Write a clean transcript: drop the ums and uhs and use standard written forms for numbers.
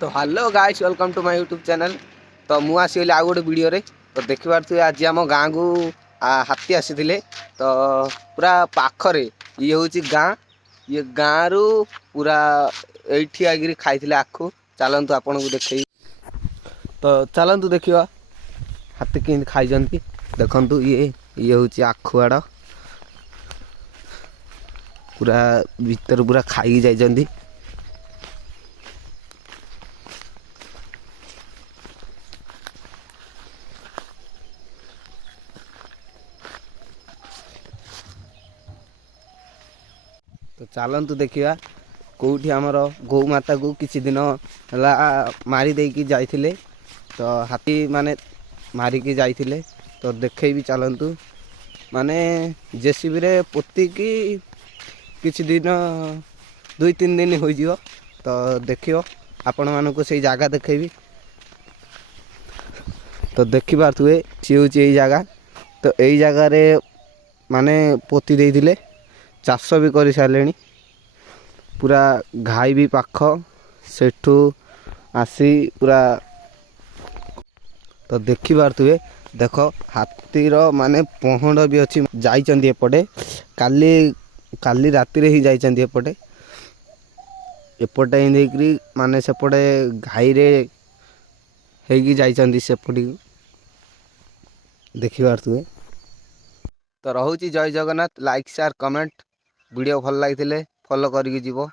तो hello guys welcome to my YouTube channel. तो मु आसीगली आ गोटे वीडियो रे। तो देखि पारथु आज आम गाँ को हाथी आसीथिले। तो पूरा पाखरे ये होची गाँ। ये गाँ रु पूरा एठी आगिरी खाइथिले आखु। चलंतु आपन को देखै। तो चलंतु देखिवा हाथी किन खाइ जंती। देखंतु ये होची आखु आड़ पूरा भीतर पूरा खाई जाई जंती। तो चलतु देखा कौटी आमर गौ माता को किसी दिन है मारी देकी जाइथिले। तो हाथी माने मारिकी जाइथिले। तो देखे भी चलतु माने जेसीबी रे पोती की किसी दिन 2-3 दिन हो जिवो। तो देखियो आपण मानक से जगह देखेबी। तो देखि पार्थुए सी हूँ यही जगह। तो यही जगह रे माने पोती देइथिले चाष भी कर सारे। पूरा घाई भी पाख सेठू आसी पूरा। तो देखि पार्थुए देख हाथीर माने पहड़ भी अच्छी जाइचंदी एपटे। काली काली राति रे ही जाइचंदी एपटे। एपटे इंदेकरी माने सेपटे घाई रे हेगी जाइचंदी सेपटी देखि पार्थुए। तो रहूची जय Jagannath. Like share comment video भल लगी फॉलो करके जीवो।